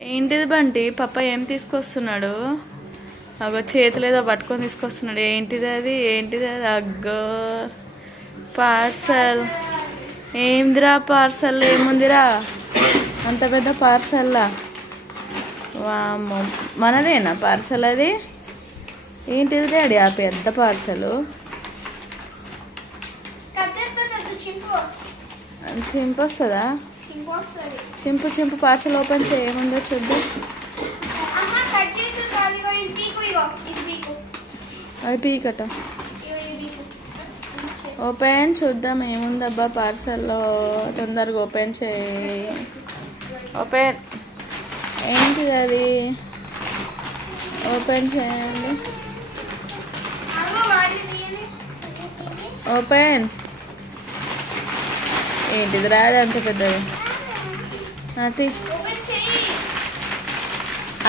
ఏంటిది బంటి పప్ప ఏం తీసుకొస్తున్నాడు? అగో చేతులు ఏదో పట్టుకొని తీసుకొస్తున్నాడు. ఏంటిది అది? అగ్గో పార్సల్. ఏందిరా పార్సల్? ఏముందిరా అంత పెద్ద పార్సల్లా? వామ్మో, మనదేనా పార్సల్ అది? ఏంటిది డాడీ ఆ పెద్ద పార్సల్? చింపు వస్తుందా? చింపు పార్సల్ ఓపెన్ చేయముందో చూద్దాం. అది పీకట ఓపెన్ చూద్దాం ఏముందబ్బా పార్సల్లో. తొందరగా ఓపెన్ చేయి. ఓపెన్. ఏంటిది అది? ఓపెన్ చేయండి. ఓపెన్. ఏంటిది రాదు అంత పెద్దది? అది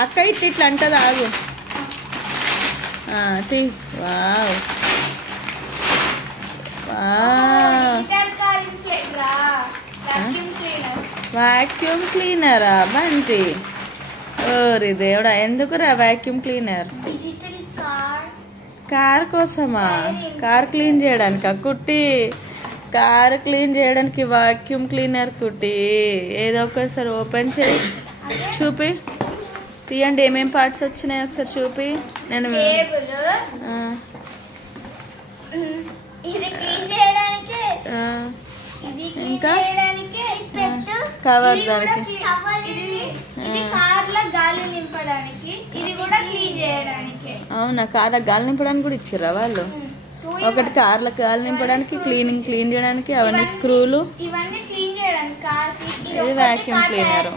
అక్క ఇట్లా అంటది, ఆగు. తీ. వావ్ వాక్యూమ్ క్లీనరా బంటి? ఓరి దేవుడా, ఎందుకురా వాక్యూమ్ క్లీనర్? కార్ కోసమా? కార్ క్లీన్ చేయడానికా కుట్టి? కార్ క్లీన్ చేయడానికి వాక్యూమ్ క్లీనర్ కుట్టి. ఏదో ఒకసారి ఓపెన్ చేయి, చూపి తీయండి. ఏమేం పార్ట్స్ వచ్చినాయి ఒకసారి చూపి. నేను ఇంకా కవర్ దానికి, అవునా? కార్ల గాలి నింపడానికి కూడా ఇచ్చిర్రా వాళ్ళు? ఒకటి కార్ల గాలి నింపడానికి, క్లీన్ చేయడానికి అవన్నీ స్క్రూలు. ఇది వాక్యూమ్ క్లీనర్.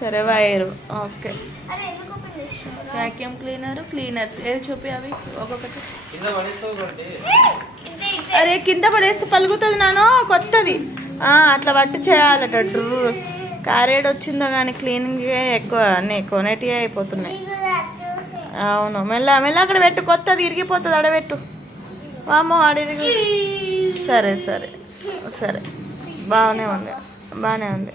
సరే వైరు. ఓకే, వాక్యూమ్ క్లీనర్స్ ఏది చూపి అవి ఒక్కొక్కటి. అరే కింద పడేస్తే పలుగుతుంది నాను. కొత్తది అట్లా పట్టి చేయాలట. కారేడు వచ్చిందో కానీ క్లీనింగ్ ఎక్కువ అన్నీ కొనేటి అయిపోతున్నాయి. అవును, మెల్ల అక్కడ పెట్టు. కొత్తది ఇరిగిపోతుంది, అడబెట్టు. వామో అడిగి. సరే బాగానే ఉంది.